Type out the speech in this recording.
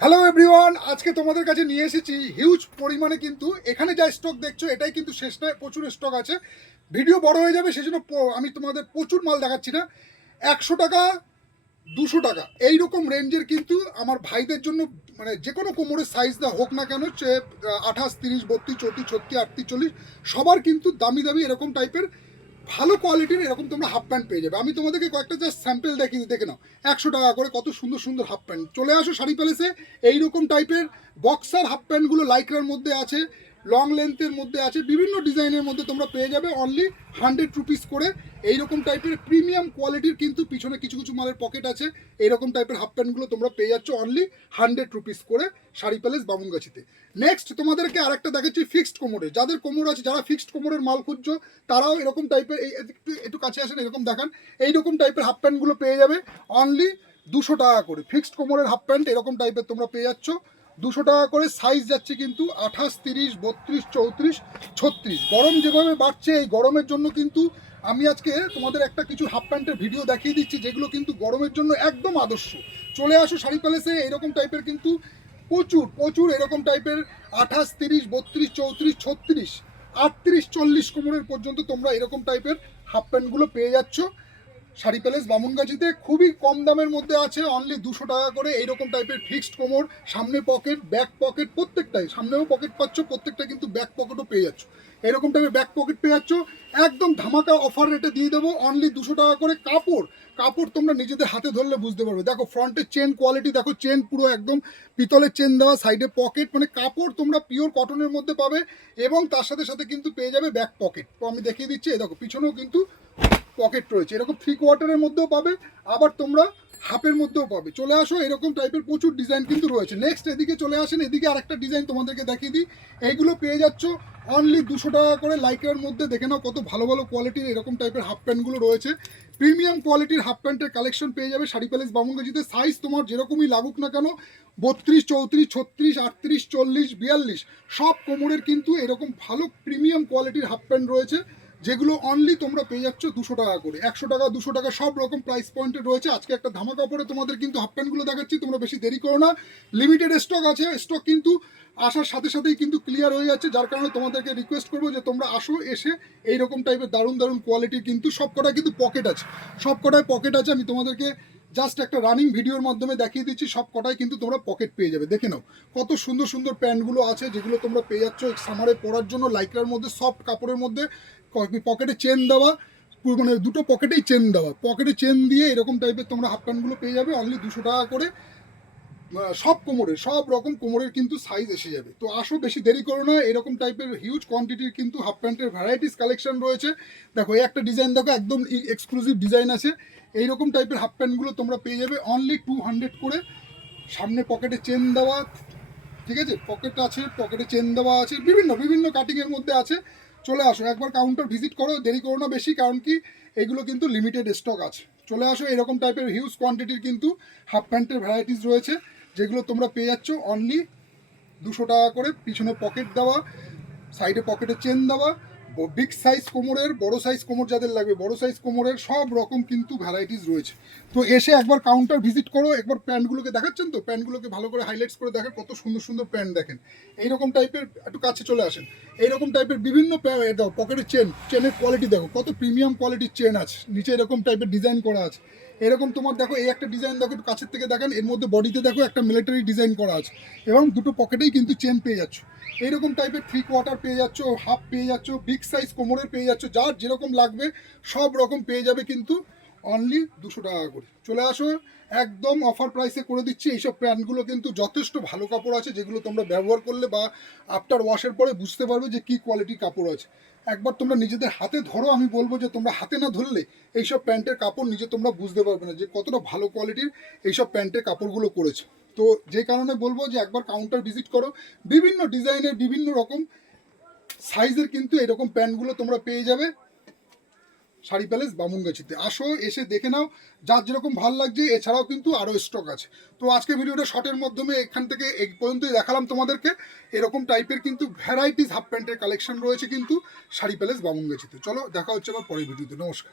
Hello everyone, আজকে তোমাদের কাছে নিয়ে এসেছি হিউজ পরিমাণে। কিন্তু এখানে যা স্টক দেখছো এটাই কিন্তু শেষ নয়, প্রচুর স্টক আছে। ভিডিও বড় হয়ে যাবে, সেজন্য আমি তোমাদের প্রচুর মাল দেখাচ্ছি না। 100 টাকা, 200 টাকা এইরকম রেঞ্জের কিন্তু আমার ভাইদের জন্য, মানে যে কোনো কোমরের সাইজ না হোক না কেন, সে 28, 30, 32, 34, 36, 38, 40, সবার কিন্তু দামি দামি এরকম টাইপের ভালো কোয়ালিটির এরকম তোমরা হাফ প্যান্ট পেয়ে যাবে। আমি তোমাদেরকে কয়েকটা জাস্ট স্যাম্পল দেখিয়ে দেখে নাও। 100 টাকা করে কত সুন্দর সুন্দর হাফ প্যান্ট। চলে আসো শাড়ি প্যালেসে। এইরকম টাইপের বক্সার হাফ প্যান্টগুলো লাইক্রার মধ্যে আছে, লং লেন্থের মধ্যে আছে, বিভিন্ন ডিজাইনের মধ্যে তোমরা পেয়ে যাবে অনলি 100 রুপিস করে। এইরকম টাইপের প্রিমিয়াম কোয়ালিটির কিন্তু পিছনে কিছু কিছু মালের পকেট আছে। এইরকম টাইপের হাফ প্যান্টগুলো তোমরা পেয়ে যাচ্ছ অনলি 100 রুপিস করে শাড়ি প্যালেস বামুনগাছিতে। নেক্সট তোমাদেরকে আরেকটা দেখাচ্ছি ফিক্সড কোমরের। যাদের কোমর আছে, যারা ফিক্সড কোমরের মাল খুঁজছো, তারাও এরকম টাইপের একটু কাছে আসেন, এরকম দেখান। এইরকম টাইপের হাফ প্যান্টগুলো পেয়ে যাবে অনলি 200 টাকা করে। ফিক্সড কোমরের হাফ প্যান্ট এরকম টাইপের তোমরা পেয়ে যাচ্ছ 200 টাকা করে। সাইজ যাচ্ছে কিন্তু 28, 30, 32, 34, 36। গরম যেভাবে বাড়ছে, এই গরমের জন্য কিন্তু আমি আজকে তোমাদের একটা কিছু হাফ প্যান্টের ভিডিও দেখিয়ে দিচ্ছি, যেগুলো কিন্তু গরমের জন্য একদম আদর্শ। চলে আসো শাড়ি প্যালেসে। এরকম টাইপের কিন্তু প্রচুর প্রচুর এরকম টাইপের 28, 30, 32, 34, 36, 38, 40 কোমরের পর্যন্ত তোমরা এরকম টাইপের হাফ প্যান্টগুলো পেয়ে যাচ্ছ শাড়ি প্যালেস বামুনগাছিতে। খুবই কম দামের মধ্যে আছে, অনলি 200 টাকা করে। এইরকম টাইপের ফিক্সড কোমর, সামনে পকেট, ব্যাক পকেট, প্রত্যেকটাই সামনেও পকেট পাচ্ছ, প্রত্যেকটা কিন্তু ব্যাক পকেটও পেয়ে যাচ্ছ। এরকম টাইপের ব্যাক পকেট পেয়ে যাচ্ছ একদম ধামাকা অফার রেটে দিয়ে দেবো অনলি 200 টাকা করে। কাপড় কাপড় তোমরা নিজেদের হাতে ধরলে বুঝতে পারবে। দেখো ফ্রন্টের চেন কোয়ালিটি দেখো, চেন পুরো একদম পিতলের চেন দেওয়া, সাইডে পকেট, মানে কাপড় তোমরা পিওর কটনের মধ্যে পাবে। এবং তার সাথে সাথে কিন্তু পেয়ে যাবে ব্যাক পকেট। তো আমি দেখিয়ে দিচ্ছি, এই দেখো পিছনেও কিন্তু পকেট রয়েছে। এরকম 3/4 মধ্যেও পাবে, আবার তোমরা হাফের মধ্যেও পাবে। চলে আসো, এরকম টাইপের প্রচুর ডিজাইন কিন্তু রয়েছে। নেক্সট এদিকে চলে আসেন, এদিকে আরেকটা ডিজাইন তোমাদেরকে দেখিয়ে দিই। এইগুলো পেয়ে যাচ্ছ অনলি 200 টাকা করে। লাইকের মধ্যে দেখে নাও কত ভালো ভালো কোয়ালিটির এরকম টাইপের হাফ প্যান্টগুলো রয়েছে। প্রিমিয়াম কোয়ালিটির হাফ প্যান্টের কালেকশন পেয়ে যাবে শাড়ি প্যালেস বামুনগাছিতে। সাইজ তোমার যেরকমই লাগুক না কেন, 32, 34, 36, 38, 40, 42 সব কোমরের কিন্তু এরকম ভালো প্রিমিয়াম কোয়ালিটির হাফ প্যান্ট রয়েছে, যেগুলো অনলি তোমরা পেয়ে যাচ্ছ 200 টাকা করে। 100 টাকা, 200 টাকা সব রকম প্রাইস পয়েন্টে রয়েছে। আজকে একটা ধামাকা পরে তোমাদের কিন্তু হাফ প্যান্টগুলো দেখাচ্ছি, তোমরা বেশি দেরি করো না। লিমিটেড স্টক আছে, স্টক কিন্তু আসার সাথে সাথেই কিন্তু ক্লিয়ার হয়ে যাচ্ছে। যার কারণে তোমাদেরকে রিকোয়েস্ট করবো যে তোমরা আসো, এসে এইরকম টাইপের দারুণ দারুণ কোয়ালিটির কিন্তু সব কটায় কিন্তু পকেট আছে, সব কটায় পকেট আছে। আমি তোমাদেরকে জাস্ট একটা রানিং ভিডিওর মাধ্যমে দেখিয়ে দিচ্ছি, সব কটায় কিন্তু তোমরা পকেট পেয়ে যাবে। দেখে নাও কত সুন্দর সুন্দর প্যান্টগুলো আছে, যেগুলো তোমরা পেয়ে যাচ্ছ সামারে পরার জন্য। লাইক্রার মধ্যে, সফট কাপড়ের মধ্যে, পকেটে চেন দেওয়া, মানে দুটো পকেটেই চেন দেওয়া, পকেটে চেন দিয়ে এরকম টাইপের তোমরা হাফ প্যান্টগুলো পেয়ে যাবে অনলি 200 টাকা করে। সব কোমরের, সব রকম কোমরের কিন্তু সাইজ এসে যাবে। তো আসো, বেশি দেরি করো না। এরকম টাইপের হিউজ কোয়ান্টিটির কিন্তু হাফ প্যান্টের ভ্যারাইটিস কালেকশন রয়েছে। দেখো এই একটা ডিজাইন দেখো, একদম এক্সক্লুসিভ ডিজাইন আছে। এইরকম টাইপের হাফ প্যান্টগুলো তোমরা পেয়ে যাবে অনলি 200 করে। সামনে পকেটে চেন দেওয়া, ঠিক আছে, পকেট আছে, পকেটে চেন দেওয়া আছে, বিভিন্ন বিভিন্ন কাটিংয়ের মধ্যে আছে। চলে আসো, একবার কাউন্টার ভিজিট করো, দেরি করো না বেশি, কারণ কি এগুলো কিন্তু লিমিটেড স্টক আছে। চলে আসো, এরকম টাইপের হিউজ কোয়ান্টিটির কিন্তু হাফ প্যান্টের ভ্যারাইটিস রয়েছে, যেগুলো তোমরা পেয়ে যাচ্ছ অনলি 200 টাকা করে। পিছনে পকেট দেওয়া, সাইডে পকেটে চেন দেওয়া, বিগ সাইজ কোমরের, বড় সাইজ কোমর যাদের লাগবে বড় সাইজ কোমরের সব রকম কিন্তু ভ্যারাইটিস রয়েছে। তো এসে একবার কাউন্টার ভিজিট করো। একবার প্যান্টগুলোকে দেখাচ্ছেন তো, প্যান্টগুলোকে ভালো করে হাইলাইটস করে দেখেন, কত সুন্দর সুন্দর প্যান্ট দেখেন। এইরকম টাইপের, একটু কাছে চলে আসেন, এইরকম টাইপের বিভিন্ন দাও পকেটের চেন, চেনের কোয়ালিটি দেখো কত প্রিমিয়াম কোয়ালিটির চেন আছে। নিচে এরকম টাইপের ডিজাইন করা আছে। এরকম তোমার দেখো এই একটা ডিজাইন দেখো, একটু কাছের থেকে দেখেন, এর মধ্যে বডিতে দেখো একটা মিলিটারি ডিজাইন করা আছে, এবং দুটো পকেটেই কিন্তু চেন পেয়ে যাচ্ছ। এইরকম টাইপের 3/4 পেয়ে যাচ্ছ, হাফ পেয়ে যাচ্ছ, বিগ সাইজ কোমরের পেয়ে যাচ্ছ, যার যেরকম লাগবে সব রকম পেয়ে যাবে কিন্তু অনলি 200 টাকা করে। চলে আসো, একদম অফার প্রাইসে করে দিচ্ছি। এইসব প্যান্টগুলো কিন্তু যথেষ্ট ভালো কাপড় আছে, যেগুলো তোমরা ব্যবহার করলে বা আফটার ওয়াশের পরে বুঝতে পারবে যে কী কোয়ালিটির কাপড় আছে। একবার তোমরা নিজেদের হাতে ধরো, আমি বলবো যে তোমরা হাতে না ধরলে এইসব প্যান্টের কাপড় নিজে তোমরা বুঝতে পারবে না যে কতটা ভালো কোয়ালিটির এইসব প্যান্টের কাপড়গুলো করেছে। তো যে কারণে বলবো যে একবার কাউন্টার ভিজিট করো। বিভিন্ন ডিজাইনের, বিভিন্ন রকম সাইজের কিন্তু এরকম প্যান্টগুলো তোমরা পেয়ে যাবে শাড়ি প্যালেস বামুনগাছিতে। আসো, এসে দেখে নাও, যার যেরকম ভালো লাগছে। এছাড়াও কিন্তু আরও স্টক আছে। তো আজকে ভিডিওটা শর্টের মাধ্যমে এখান থেকে এই পর্যন্তই দেখালাম তোমাদেরকে। এরকম টাইপের কিন্তু ভ্যারাইটিস হাফ প্যান্টের কালেকশন রয়েছে কিন্তু শাড়ি প্যালেস বামুনগাছিতে। চলো দেখা হচ্ছে আবার পরের ভিডিওতে। নমস্কার।